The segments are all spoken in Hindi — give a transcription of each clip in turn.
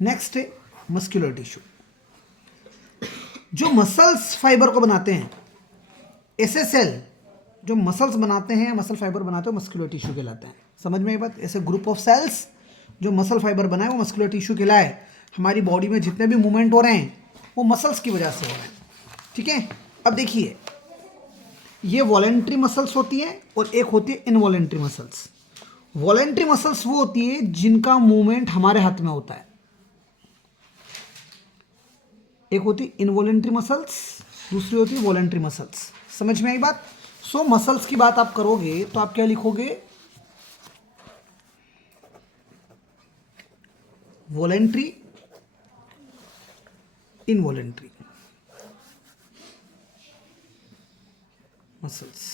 नेक्स्ट है मस्कुलर टिश्यू। जो मसल्स फाइबर को बनाते हैं, ऐसे सेल जो मसल्स बनाते हैं, मसल फाइबर बनाते हैं, मस्कुलर टिश्यू कहलाते हैं। समझ में ये बात? ऐसे ग्रुप ऑफ सेल्स जो मसल फाइबर बनाए वो मस्कुलर टिश्यू कहलाए। हमारी बॉडी में जितने भी मूवमेंट हो रहे हैं वो मसल्स की वजह से हो रहे हैं। ठीक है, अब देखिए, ये वॉलेंट्री मसल्स होती है और एक होती है इनवॉलेंट्री मसल्स। वॉलेंट्री मसल्स वो होती है जिनका मूवमेंट हमारे हाथ में होता है, एक होती है इनवॉलेंट्री मसल्स, दूसरी होती है वॉलेंट्री मसल्स। समझ में आई बात? सो मसल्स की बात आप करोगे तो आप क्या लिखोगे? Voluntary, involuntary muscles.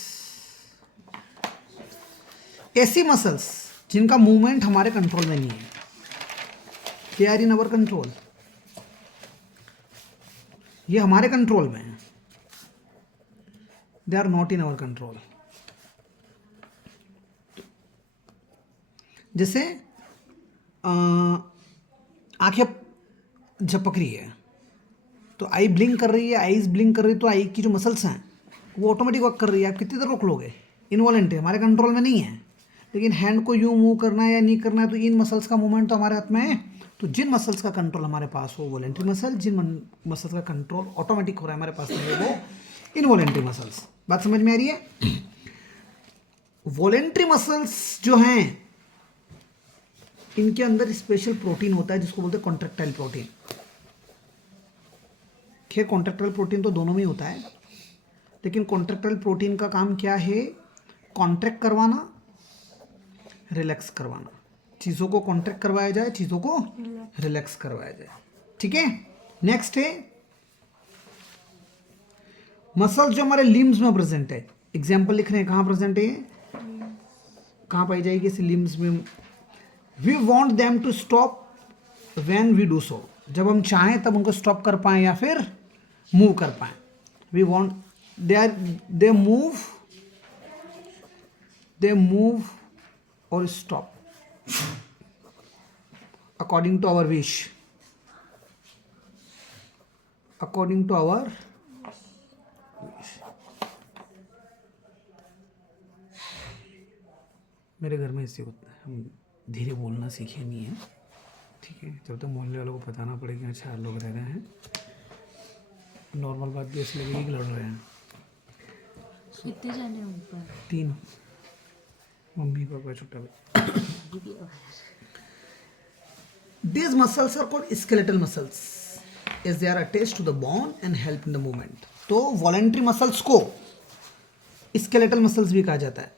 ऐसी मसल्स जिनका मूवमेंट हमारे कंट्रोल में नहीं है, they are in our control, ये हमारे कंट्रोल में है, they are not in our control. जैसे आंखें झपक रही है तो आई ब्लिंक कर रही है, आईज ब्लिंक कर रही है, तो आई की जो मसल्स हैं वो ऑटोमेटिक वर्क कर रही है। आप कितनी देर रोक लोगे? इनवॉलेंट्री, हमारे कंट्रोल में नहीं है। लेकिन हैंड को यूं मूव करना है या नहीं करना है, तो इन मसल्स का मूवमेंट तो हमारे हाथ में है। तो जिन मसल्स का कंट्रोल हमारे पास हो वॉलेंट्री मसल, जिन मसल्स का कंट्रोल ऑटोमेटिक हो रहा है हमारे पास में वो इनवॉलेंट्री मसल्स। बात समझ में आ रही है? वॉलेंट्री मसल्स जो हैं इनके अंदर स्पेशल प्रोटीन होता है जिसको बोलते हैं कॉन्ट्रैक्टाइल प्रोटीन। खैर कॉन्ट्रैक्टाइल प्रोटीन तो दोनों में ही होता है, लेकिन कॉन्ट्रैक्टाइल प्रोटीन का काम क्या है? कॉन्ट्रैक्ट करवाना, रिलैक्स करवाना। चीज़ों को कॉन्ट्रैक्ट करवाया जाए, चीज़ों को रिलैक्स करवाया जाए। ठीक है, नेक्स्ट है मसल्स जो हमारे लिम्स में प्रेजेंट है। एग्जाम्पल लिख रहे हैं, कहाँ प्रेजेंट है? कहाँ पाई जाएगी इस लिम्स में? We want them to stop when we do so. जब हम चाहें तब उनको स्टॉप कर पाएं या फिर मूव कर पाएं। वी वॉन्ट, दे मूव और stop according to our wish, according to our wish. मेरे घर में ऐसे होता है, हम धीरे बोलना सीखे नहीं है। ठीक है, जब तक मोहल्ले वालों को बताना पड़ेगा 4 लोग रह रहे हैं, नॉर्मल बात भी ऐसी लगेगी कि लड़ रहे हैं। कितने जाने हैं ऊपर? 3, मम्मी पापा छोटा भाई। These muscles are called skeletal muscles as they are attached to the bone and help in the movement. तो वॉलेंट्री मसल्स को स्केलेटल मसल्स भी कहा जाता है।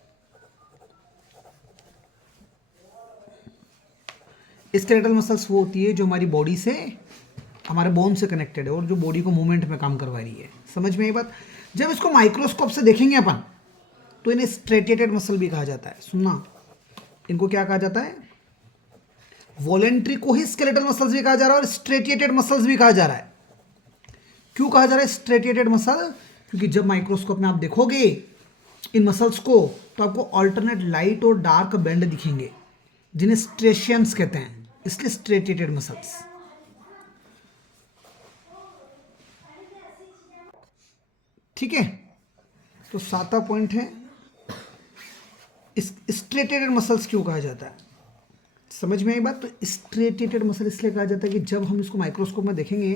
स्केलेटल मसल्स वो होती है जो हमारी बॉडी से, हमारे बोन से कनेक्टेड है और जो बॉडी को मूवमेंट में काम करवा रही है। समझ में ये बात? जब इसको माइक्रोस्कोप से देखेंगे अपन तो इन्हें स्ट्रेटिएटेड मसल भी कहा जाता है। सुनना, इनको क्या कहा जाता है? वॉलेंट्री को ही स्केलेटल मसल्स भी कहा जा रहा है और स्ट्रेटिएटेड मसल्स भी कहा जा रहा है। क्यों कहा जा रहा है स्ट्रेटिएटेड मसल? क्योंकि जब माइक्रोस्कोप में आप देखोगे इन मसल्स को तो आपको अल्टरनेट लाइट और डार्क बैंड दिखेंगे जिन्हें स्ट्रेशियंस कहते हैं, इसलिए स्ट्रेटिएटेड मसल्स। ठीक है, तो 7वां पॉइंट है स्ट्रेटिएटेड मसल्स क्यों कहा जाता है। समझ में आई बात? तो स्ट्रेटिएटेड मसल इसलिए कहा जाता है कि जब हम इसको माइक्रोस्कोप में देखेंगे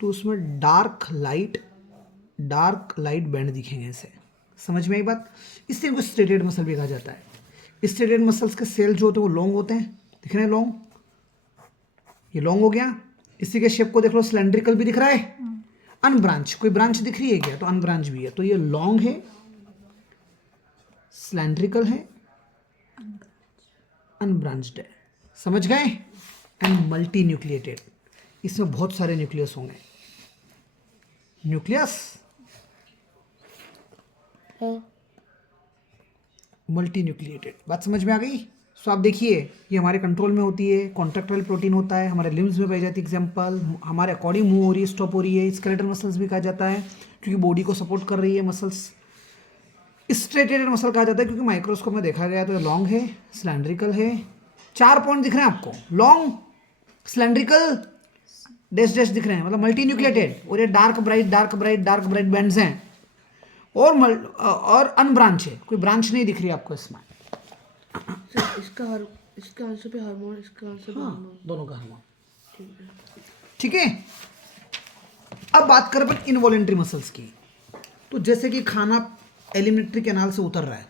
तो उसमें डार्क लाइट बैंड दिखेंगे ऐसे। समझ में आई बात? इसलिए इनको स्ट्रेटिएटेड मसल भी कहा जाता है। स्ट्रेटिएटेड मसल्स के सेल जो होते हैं वो लॉन्ग होते हैं, दिख रहे हैं लॉन्ग, ये लॉन्ग हो गया। इसी के शेप को देख लो, सिलेंड्रिकल भी दिख रहा है, अनब्रांच, कोई ब्रांच दिख रही है क्या? तो अनब्रांच भी है। तो ये लॉन्ग है, सिलेंड्रिकल है, अनब्रांच्ड है। समझ गए? एंड मल्टी न्यूक्लिएटेड, इसमें बहुत सारे न्यूक्लियस होंगे। Nucleus multi nucleated. बात समझ में आ गई? सो आप देखिए, ये हमारे कंट्रोल में होती है, कॉन्ट्रैक्टाइल प्रोटीन होता है, हमारे लिम्स में पाई जाती है। एग्जांपल, हमारे अकॉर्डिंग मूव हो रही है, स्टॉप हो रही है। स्केलेटल मसल्स भी कहा जाता है क्योंकि बॉडी को सपोर्ट कर रही है मसल्स। स्ट्रेटेटेड मसल कहा जाता है क्योंकि माइक्रोस्कोप में देखा गया तो लॉन्ग है, सिलेंड्रिकल है। 4 पॉइंट दिख रहे हैं आपको, लॉन्ग, सिलेंड्रिकल, डैश डैश दिख रहे हैं, मतलब मल्टी न्यूक्लिएटेड, और ये डार्क ब्राइट बैंड्स हैं, और अनब्रांच है, कोई ब्रांच नहीं दिख रही आपको इसमें। सर इसका आंसर पे हार्मोन, इसका आंसर पे हाँ, हार्मोन। दोनों का हार्मोन। ठीक है। ठीक है, अब बात करें अपन इनवॉलेंट्री मसल्स की। तो जैसे कि खाना एलिमेंट्री कैनाल से उतर रहा है,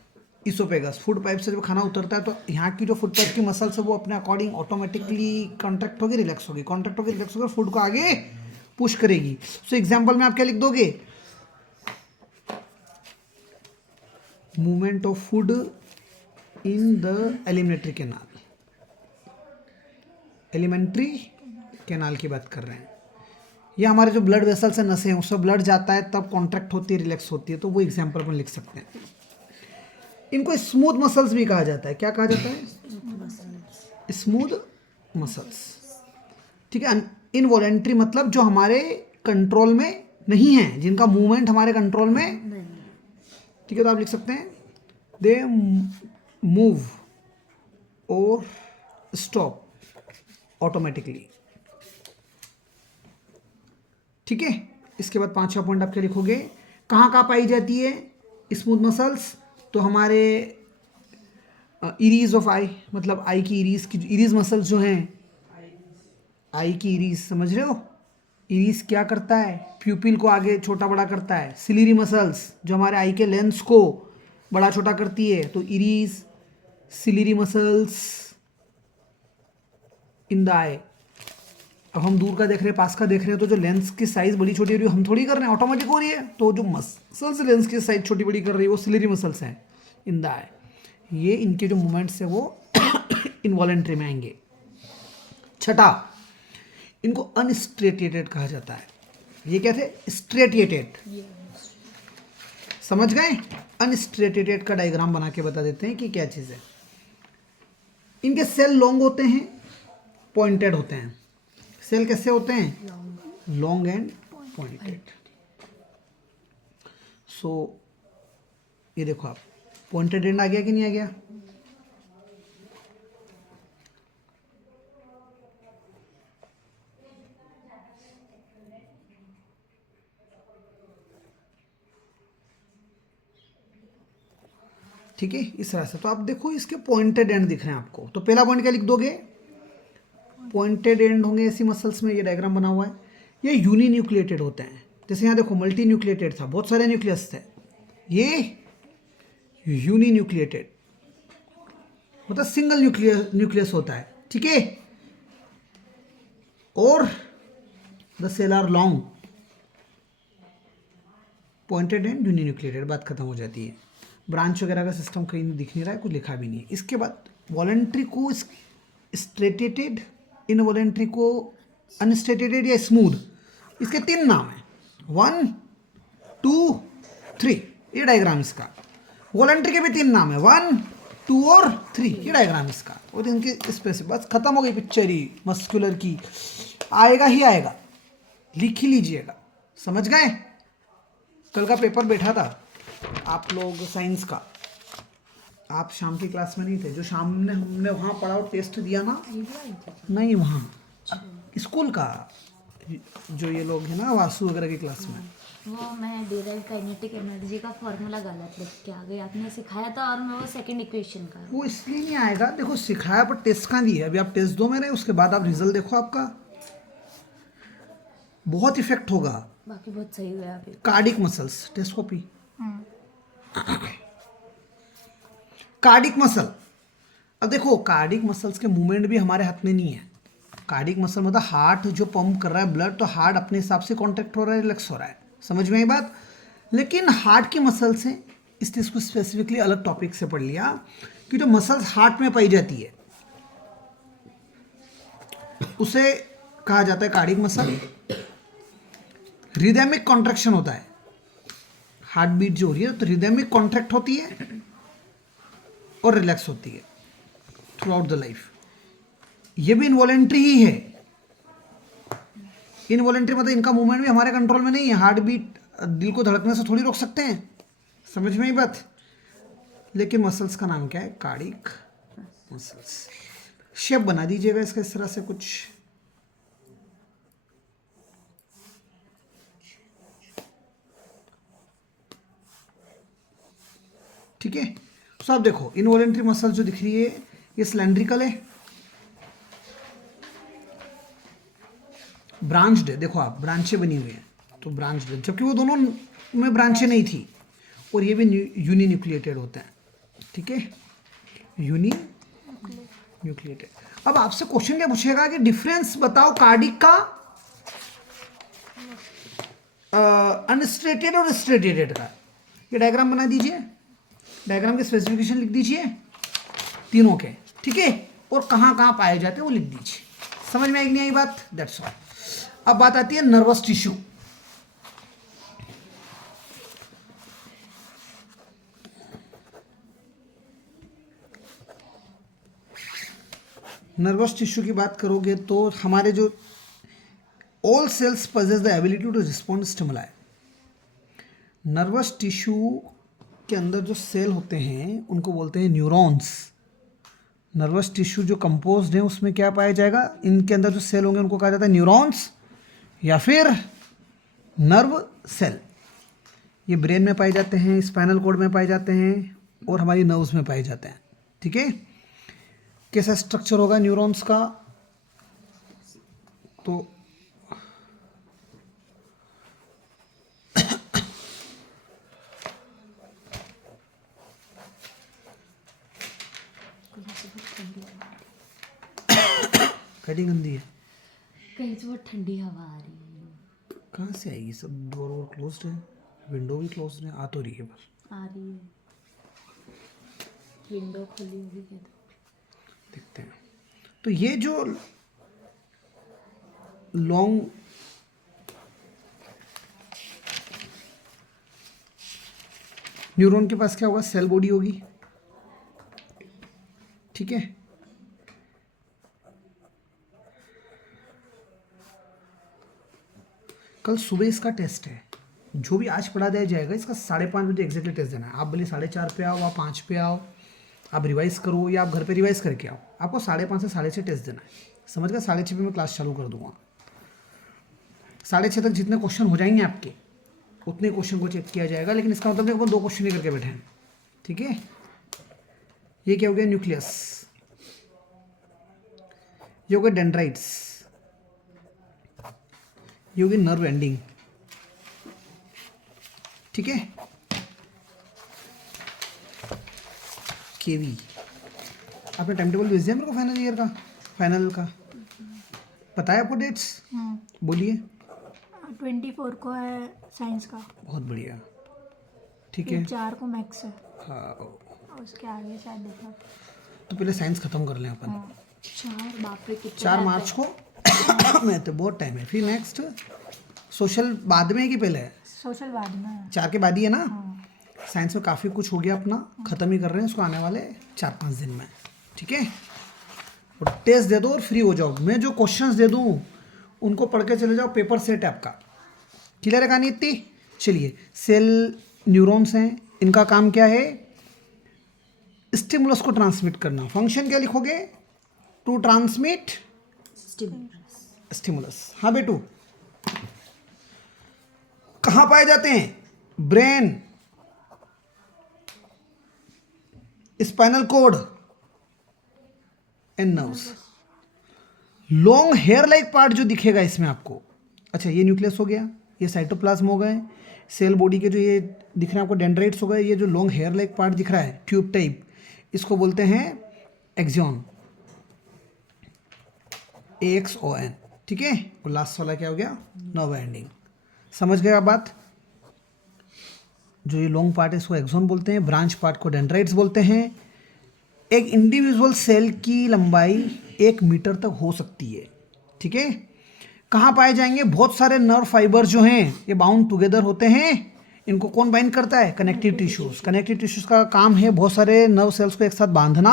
इसोफेगस, फूड पाइप से जब खाना उतरता है तो यहाँ की जो फूड पाइप की मसल्स है वो अपने अकॉर्डिंग ऑटोमेटिकली कॉन्ट्रैक्ट होगी, रिलैक्स होगी, कॉन्ट्रैक्ट होगी, रिलैक्स होगी, फूड को आगे पुश करेगी। सो एग्जाम्पल में आप क्या लिख दोगे, movement of food in the alimentary canal, alimentary canal की बात कर रहे हैं। ये हमारे जो ब्लड वेसल्स हैं, नसें हैं, उसमें ब्लड जाता है तब कॉन्ट्रैक्ट होती है, रिलैक्स होती है, तो वो एग्जाम्पल अपन लिख सकते हैं। इनको स्मूथ मसल्स भी कहा जाता है। क्या कहा जाता है? Smooth muscles. ठीक है, इनवॉलेंट्री मतलब जो हमारे कंट्रोल में नहीं है, जिनका मूवमेंट हमारे कंट्रोल में, ठीक है, तो आप लिख सकते हैं दे मूव और स्टॉप ऑटोमेटिकली। ठीक है, इसके बाद 5वां पॉइंट आप क्या लिखोगे, कहाँ पाई जाती है स्मूथ मसल्स? तो हमारे इरीज ऑफ आई, मतलब आई की इरीज मसल्स जो हैं, आई की इरीज, समझ रहे हो? इरीज क्या करता है? प्यूपिल को आगे छोटा बड़ा करता है। सिलियरी मसल्स जो हमारे आई के लेंस को बड़ा छोटा करती है, तो इरीज, सिलियरी मसल्स इन द आई। अब हम दूर का देख रहे हैं, पास का देख रहे हैं, तो जो लेंस की साइज बड़ी छोटी हो रही है हम थोड़ी कर रहे हैं, ऑटोमेटिक हो रही है। तो जो मसल्स लेंस की साइज छोटी बड़ी कर रही है वो सिलियरी मसल्स हैं इन द आई। ये इनके जो मूवमेंट्स है वो इनवॉलेंट्री में आएंगे। छठा, इनको अनस्ट्रेटिएटेड कहा जाता है। ये क्या थे? स्ट्रेटिएटेड। समझ गए? अनस्ट्रेटिएटेड का डायग्राम बना के बता देते हैं कि क्या चीज़ है। इनके सेल लॉन्ग होते हैं, पॉइंटेड होते हैं। सेल कैसे होते हैं? Long and pointed. सो ये देखो आप, पॉइंटेड एंड आ गया कि नहीं आ गया? ठीक है, इस तरह से। तो आप देखो इसके पॉइंटेड एंड दिख रहे हैं आपको, तो पहला पॉइंट क्या लिख दोगे? पॉइंटेड एंड होंगे ऐसी मसल्स में, ये डायग्राम बना हुआ है। ये यूनिन्यूक्लिएटेड होते हैं। जैसे यहाँ देखो मल्टी न्यूक्लिएटेड था, बहुत सारे न्यूक्लियस थे, ये यूनिन्यूक्लिएटेड मतलब सिंगल न्यूक्लियस होता है। ठीक है, और the cell are long, pointed and uninucleated, बात खत्म हो जाती है। ब्रांच वगैरह का सिस्टम कहीं दिख नहीं रहा है, कुछ लिखा भी नहीं है। इसके बाद वॉलेंट्री को स्ट्रेटेटेड, इनवॉलेंट्री को अनस्ट्रेटेटेड या स्मूथ, इसके 3 नाम हैं, 1, 2, 3। ये डायग्राम इसका। वॉलेंट्री के भी 3 नाम है, 1, 2 और 3। ये डायग्राम इसका, और इनके स्पेसिफिक, बस खत्म हो गई पिक्चर ही मस्कुलर की। आएगा ही आएगा, लिख ही लीजिएगा। समझ गए? कल का पेपर बैठा था आप लोग साइंस का, आप शाम की क्लास में नहीं थे, जो शाम में हमने वहाँ पढ़ा और टेस्ट दिया ना, नहीं वहाँ स्कूल का, जो ये लोग हैं ना वासु वगैरह की क्लास में। वो मैं डिराइव काइनेटिक एनर्जी का फॉर्मूला गलत लिख के आ गई, आपने सिखाया था और मैं वो सेकंड इक्वेशन का। वो इसलिए नहीं आएगा, देखो सिखाया पर टेस्ट कहाँ दिया है? अभी आप टेस्ट दो मेरे, उसके बाद आप रिजल्ट देखो, आपका बहुत इफेक्ट होगा। बाकी बहुत सही हुआ अभी। Cardiac muscles, test copy. Cardiac muscle, अब देखो कार्डिक मसल्स के मूवमेंट भी हमारे हाथ में नहीं है। कार्डिक मसल मतलब हार्ट जो पंप कर रहा है ब्लड, तो हार्ट अपने हिसाब से कॉन्ट्रैक्ट हो रहा है, रिलैक्स हो रहा है। समझ में ये बात? लेकिन हार्ट की मसल्स हैं, इस चीज़ को स्पेसिफिकली अलग टॉपिक से पढ़ लिया कि जो मसल्स हार्ट में पाई जाती है उसे कहा जाता है कार्डिक मसल। रिदमिक कॉन्ट्रैक्शन होता है, हार्ट बीट जो हो रही है तो रिदमिक कॉन्ट्रैक्ट होती है और रिलैक्स होती है थ्रू आउट द लाइफ। ये भी इनवॉलेंट्री ही है। इनवॉलेंट्री मतलब इनका मूवमेंट भी हमारे कंट्रोल में नहीं है। हार्ट बीट दिल को धड़कने से थोड़ी रोक सकते हैं, समझ में ही बात। लेकिन मसल्स का नाम क्या है? Cardiac muscles. शेप बना दीजिएगा इसका इस तरह से कुछ, ठीक है। तो साहब देखो इनवॉलेंट्री मसल जो दिख रही है ये सिलेंड्रिकल है, ब्रांच्ड है, देखो आप ब्रांचें बनी हुई हैं तो ब्रांच्ड है, जबकि वो दोनों में ब्रांचें नहीं थी। और ये भी यूनी न्यूक्लिएटेड होते हैं, ठीक है, यूनी न्यूक्लिएटेड। अब आपसे क्वेश्चन क्या पूछेगा कि डिफरेंस बताओ कार्डिक का अनस्ट्रेटेड और स्ट्रेटेड का। ये डायग्राम बना दीजिए, डायग्राम के स्पेसिफिकेशन लिख दीजिए तीनों के, ठीक है, और कहाँ कहाँ पाए जाते हैं वो लिख दीजिए। समझ में आई कि नहीं आई बात? That's all. अब बात आती है नर्वस टिश्यू। नर्वस टिश्यू की बात करोगे तो हमारे जो all cells possess the ability to respond stimuli. Nervous tissue के अंदर जो सेल होते हैं उनको बोलते हैं न्यूरॉन्स। नर्वस टिश्यू जो कंपोज्ड है उसमें क्या पाया जाएगा, इनके अंदर जो सेल होंगे उनको कहा जाता है न्यूरॉन्स या फिर नर्व सेल। ये ब्रेन में पाए जाते हैं, स्पाइनल कॉर्ड में पाए जाते हैं और हमारी नर्व्स में पाए जाते हैं, ठीक है। कैसा स्ट्रक्चर होगा न्यूरॉन्स का, तो कड़ी गंदी है, कहीं से बहुत ठंडी हवा आ रही है। कहाँ से आएगी? सब डोर वोर क्लोज्ड है, विंडो भी क्लोज्ड है, आ तो रही है बस। आ रही है, विंडो खुली होगी क्या? देखते हैं। तो ये जो लॉन्ग न्यूरॉन के पास क्या होगा, सेल बॉडी होगी, ठीक है। कल सुबह इसका टेस्ट है, जो भी आज पढ़ा दिया जाएगा इसका 5:30 बजे एग्जैक्टली टेस्ट देना है। आप भले 4:30 पे आओ, आप 5 पे आओ, आप रिवाइज करो या आप घर पे रिवाइज करके आओ, आपको 5:30 से 6:30 टेस्ट देना है। समझ गए? 6:30 पे मैं क्लास चालू कर दूंगा। 6:30 तक जितने क्वेश्चन हो जाएंगे आपके उतने क्वेश्चन को चेक किया जाएगा, लेकिन इसका मतलब नहीं 2 क्वेश्चन ही करके बैठे हैं, ठीक है। ये क्या हो गया, न्यूक्लियस, ये हो गया डेंड्राइट्स, ये होगी नर्व एंडिंग, ठीक है। केवी आपने टाइम टेबल भेज दिया मेरे को फाइनल ईयर का, फाइनल का पता है आपको डेट्स? बोलिए। 24 को है साइंस का, बहुत बढ़िया, ठीक है। 4 को मैथ्स है हाँ, और उसके आगे शायद देखना। तो पहले साइंस खत्म कर लें अपन। 4 बाप रे कितने 4 मार्च को मैं तो बहुत टाइम है। फिर नेक्स्ट सोशल बाद में है कि पहले है? सोशल बाद में है। 4 के बाद ही है ना। साइंस में काफ़ी कुछ हो गया अपना, ख़त्म ही कर रहे हैं इसको आने वाले 4-5 दिन में, ठीक है। और टेस्ट दे दो और फ्री हो जाओ। मैं जो क्वेश्चंस दे दूँ उनको पढ़ के चले जाओ, पेपर सेट है आपका। क्लियर है कहानी इतनी? चलिए, सेल न्यूरॉन्स हैं, इनका काम क्या है, स्टिमुलस को ट्रांसमिट करना। फंक्शन क्या लिखोगे? To transmit stimulus. हाँ बेटू, कहाँ पाए जाते हैं? Brain, spinal cord and nerves. Long hair like part जो दिखेगा इसमें आपको, अच्छा ये न्यूक्लियस हो गया, ये साइटोप्लाज्म हो गए, सेल बॉडी के जो ये दिख रहे हैं आपको डेंड्राइट्स हो गए, ये जो लॉन्ग हेयर लाइक पार्ट दिख रहा है ट्यूब टाइप, इसको बोलते हैं एक्सॉन, AXON, ठीक है। और लास्ट वाला क्या हो गया? Nerve ending. समझ गए आप बात? जो ये लॉन्ग पार्ट है इसको एक्सॉन बोलते हैं, ब्रांच पार्ट को डेंड्राइट्स बोलते हैं। एक इंडिविजुअल सेल की लंबाई 1 मीटर तक हो सकती है, ठीक है। कहाँ पाए जाएंगे? बहुत सारे नर्व फाइबर जो हैं ये बाउंड टुगेदर होते हैं। इनको कौन बाइंड करता है? Connective tissues. कनेक्टिव टिश्यूज का काम है बहुत सारे नर्व सेल्स को एक साथ बांधना,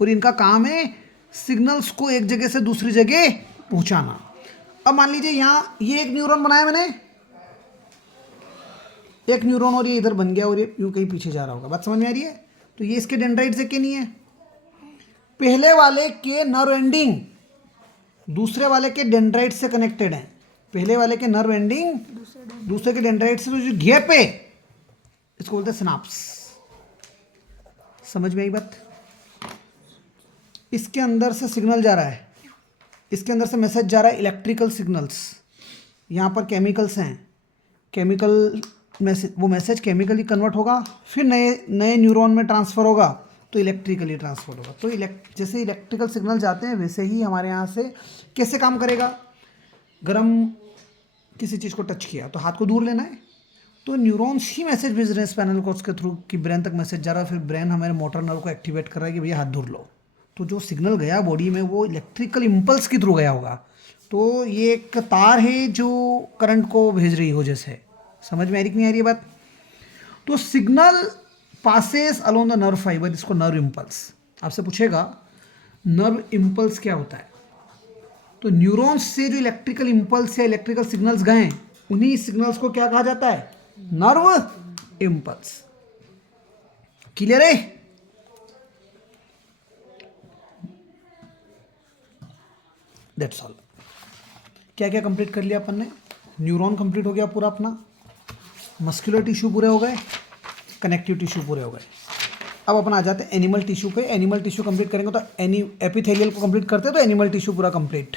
और इनका काम है सिग्नल्स को एक जगह से दूसरी जगह पहुंचाना। अब मान लीजिए यहाँ ये एक न्यूरॉन बनाया मैंने, एक न्यूरॉन, और ये इधर बन गया और ये यूं कहीं पीछे जा रहा होगा। बात समझ में आ रही है? तो ये इसके डेंड्राइट्स है कि नहीं है? पहले वाले के नर्व एंडिंग दूसरे वाले के डेंड्राइट से कनेक्टेड है। पहले वाले के नर्व एंडिंग दूसरे के डेंड्राइट से, तो जो गैप है इसको बोलते हैं सिनाप्स। समझ में आई बात? इसके अंदर से सिग्नल जा रहा है, इसके अंदर से मैसेज जा रहा है, इलेक्ट्रिकल सिग्नल्स। यहाँ पर केमिकल्स हैं, केमिकल मैसेज, वो मैसेज केमिकली कन्वर्ट होगा, फिर नए न्यूरॉन में ट्रांसफ़र होगा, तो इलेक्ट्रिकली ट्रांसफ़र होगा। तो जैसे इलेक्ट्रिकल सिग्नल जाते हैं वैसे ही हमारे यहाँ से कैसे काम करेगा। गरम किसी चीज़ को टच किया तो हाथ को दूर लेना है, तो न्यूरॉन्स ही मैसेज भेज रहे हैं स्पाइनल कॉर्ड के थ्रू कि ब्रेन तक मैसेज जा रहा है, फिर ब्रेन हमारे मोटर नर्व को एक्टिवेट कर रहा है कि भैया हाथ दूर लो। तो जो सिग्नल गया बॉडी में वो इलेक्ट्रिकल इम्पल्स के थ्रू गया होगा। तो ये एक तार है जो करंट को भेज रही हो जैसे। समझ में आ रही कि नहीं आ रही है बात? तो signal passes along the nerve fibre, इसको नर्व इम्पल्स। आपसे पूछेगा नर्व इम्पल्स क्या होता है, तो न्यूरॉन्स से जो इलेक्ट्रिकल इम्पल्स या इलेक्ट्रिकल सिग्नल्स गए उन्हीं सिग्नल्स को क्या कहा जाता है? Nerve impulse. क्लियर है? That's all. क्या क्या कंप्लीट कर लिया अपन ने? न्यूरॉन कंप्लीट हो गया पूरा अपना, मस्कुलर टिश्यू पूरे हो गए, कनेक्टिव टिश्यू पूरे हो गए। अब अपन आ जाते हैं एनिमल टिश्यू पे। एनिमल टिश्यू कंप्लीट करेंगे तो एपिथेलियल को कंप्लीट करते हैं तो एनिमल टिश्यू पूरा कंप्लीट।